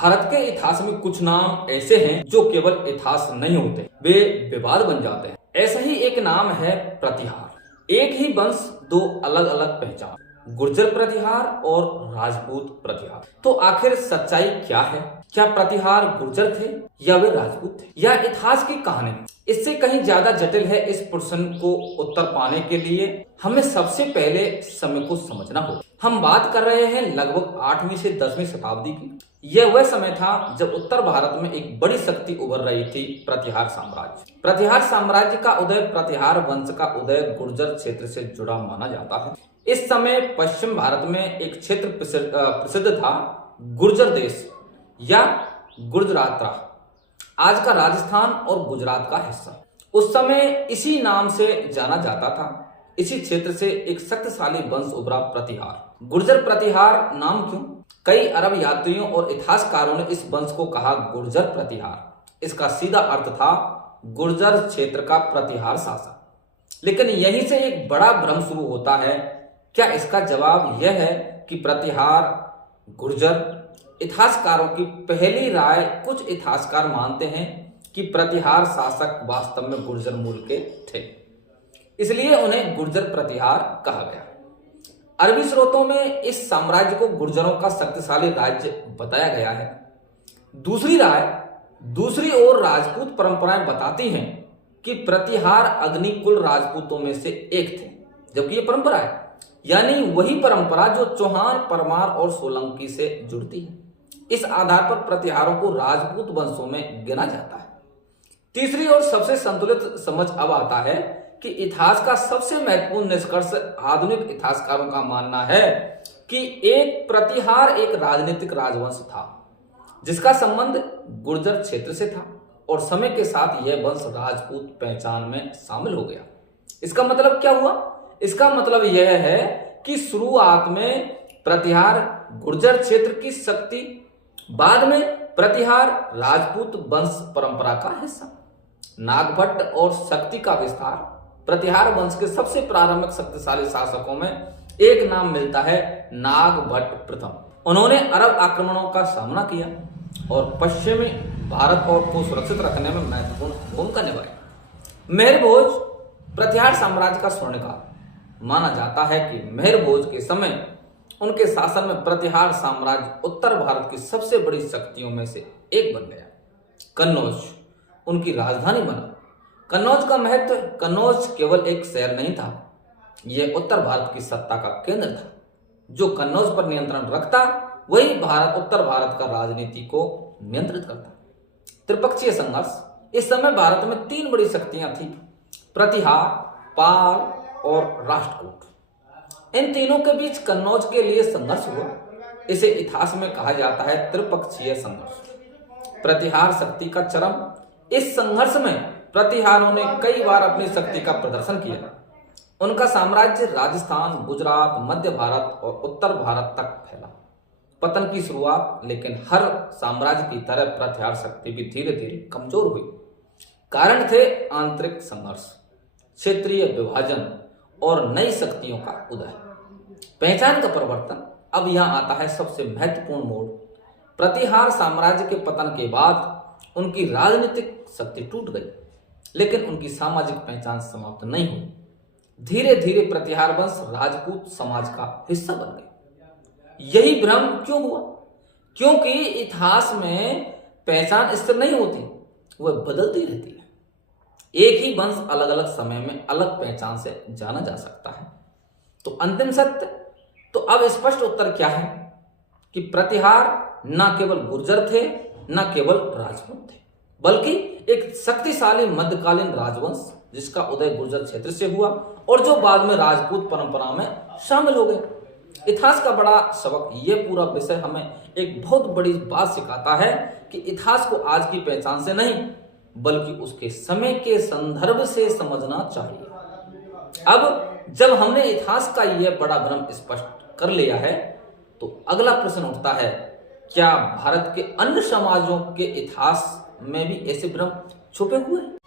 भारत के इतिहास में कुछ नाम ऐसे हैं जो केवल इतिहास नहीं होते, वे विवाद बन जाते हैं। ऐसा ही एक नाम है प्रतिहार। एक ही वंश, दो अलग अलग पहचान, गुर्जर प्रतिहार और राजपूत प्रतिहार। तो आखिर सच्चाई क्या है? क्या प्रतिहार गुर्जर थे या वे राजपूत थे? यह इतिहास की कहानी इससे कहीं ज्यादा जटिल है। इस प्रश्न को उत्तर पाने के लिए हमें सबसे पहले समय को समझना होगा। हम बात कर रहे हैं लगभग 8वीं से 10वीं शताब्दी की। यह वह समय था जब उत्तर भारत में एक बड़ी शक्ति उभर रही थी, प्रतिहार साम्राज्य। प्रतिहार साम्राज्य का उदय, प्रतिहार वंश का उदय गुर्जर क्षेत्र से जुड़ा माना जाता है। इस समय पश्चिम भारत में एक क्षेत्र प्रसिद्ध था, गुर्जर देश या गुजरात, आज का राजस्थान और गुजरात का हिस्सा। उस समय इसी नाम से जाना जाता था। इसी क्षेत्र से एक शक्तिशाली वंश उभरा, प्रतिहार। गुर्जर प्रतिहार नाम क्यों? कई अरब यात्रियों और इतिहासकारों ने इस वंश को कहा गुर्जर प्रतिहार। इसका सीधा अर्थ था गुर्जर क्षेत्र का प्रतिहार शासक। लेकिन यहीं से एक बड़ा भ्रम शुरू होता है। क्या इसका जवाब यह है कि प्रतिहार गुर्जर? इतिहासकारों की पहली राय, कुछ इतिहासकार मानते हैं कि प्रतिहार शासक वास्तव में गुर्जर मूल के थे, इसलिए उन्हें गुर्जर प्रतिहार कहा गया। अरबी स्रोतों में इस साम्राज्य को गुर्जरों का शक्तिशाली राज्य बताया गया है। दूसरी ओर राजपूत परंपराएं बताती हैं कि प्रतिहार अग्निकुल राजपूतों में से एक थे, जबकि ये परंपरा है, यानी वही परंपरा जो चौहान, परमार और सोलंकी से जुड़ती है। इस आधार पर प्रतिहारों को राजपूत वंशों में गिना जाता है। तीसरी और सबसे संतुलित समझ अब आता है कि इतिहास का सबसे महत्वपूर्ण निष्कर्ष, आधुनिक इतिहासकारों का मानना है कि एक प्रतिहार एक राजनीतिक राजवंश था जिसका संबंध गुर्जर क्षेत्र से था और समय के साथ यह वंश राजपूत पहचान में शामिल हो गया। इसका मतलब क्या हुआ? इसका मतलब यह है कि शुरुआत में प्रतिहार गुर्जर क्षेत्र की शक्ति, बाद में प्रतिहार राजपूत वंश परंपरा का हिस्सा। नागभट्ट और शक्ति का विस्तार। प्रतिहार वंश के सबसे प्रारंभिक शक्तिशाली शासकों में एक नाम मिलता है, नागभट्ट प्रथम। उन्होंने अरब आक्रमणों का सामना किया और पश्चिमी भारत को सुरक्षित रखने में महत्वपूर्ण भूमिका निभाई। मेहर भोज प्रतिहार साम्राज्य का स्वर्णकाल माना जाता है कि मेहर भोज के समय उनके शासन में प्रतिहार साम्राज्य उत्तर भारत की सबसे बड़ी शक्तियों में से एक बन गया। कन्नौज उनकी राजधानी बना। कन्नौज का महत्व, कन्नौज केवल एक शहर नहीं था, यह उत्तर भारत की सत्ता का केंद्र था। जो कन्नौज पर नियंत्रण रखता, वही उत्तर भारत का राजनीति को नियंत्रित करता। त्रिपक्षीय संघर्ष। इस समय भारत में 3 बड़ी शक्तियां थी, प्रतिहार, पाल और राष्ट्रकूट। इन तीनों के बीच कन्नौज के लिए संघर्ष हुआ। इसे इतिहास में कहा जाता है त्रिपक्षीय संघर्ष। प्रतिहार शक्ति का चरम। इस संघर्ष में प्रतिहारों ने कई बार अपनी शक्ति का प्रदर्शन किया। उनका साम्राज्य राजस्थान, गुजरात, मध्य भारत और उत्तर भारत तक फैला। पतन की शुरुआत, लेकिन हर साम्राज्य की तरह प्रतिहार शक्ति भी धीरे धीरे कमजोर हुई। कारण थे आंतरिक संघर्ष, क्षेत्रीय विभाजन और नई शक्तियों का उदय। पहचान का परिवर्तन। अब यहां आता है सबसे महत्वपूर्ण मोड़। प्रतिहार साम्राज्य के पतन के बाद उनकी राजनीतिक शक्ति टूट गई, लेकिन उनकी सामाजिक पहचान समाप्त नहीं हुई। धीरे धीरे प्रतिहार वंश राजपूत समाज का हिस्सा बन गए। यही भ्रम क्यों हुआ? क्योंकि इतिहास में पहचान स्थिर नहीं होती, वह बदलती रहती है। एक ही वंश अलग अलग समय में अलग पहचान से जाना जा सकता है। तो अंतिम सत्य, तो अब स्पष्ट उत्तर क्या है कि प्रतिहार न केवल गुर्जर थे, न केवल राजपूत थे, बल्कि एक शक्तिशाली मध्यकालीन राजवंश जिसका उदय गुर्जर क्षेत्र से हुआ और जो बाद में राजपूत परंपरा में शामिल हो गए। इतिहास का बड़ा सबक, यह पूरा विषय हमें एक बहुत बड़ी बात सिखाता है कि इतिहास को आज की पहचान से नहीं, बल्कि उसके समय के संदर्भ से समझना चाहिए। अब जब हमने इतिहास का यह बड़ा भ्रम स्पष्ट कर लिया है, तो अगला प्रश्न उठता है, क्या भारत के अन्य समाजों के इतिहास में भी ऐसे भ्रम छुपे हुए हैं?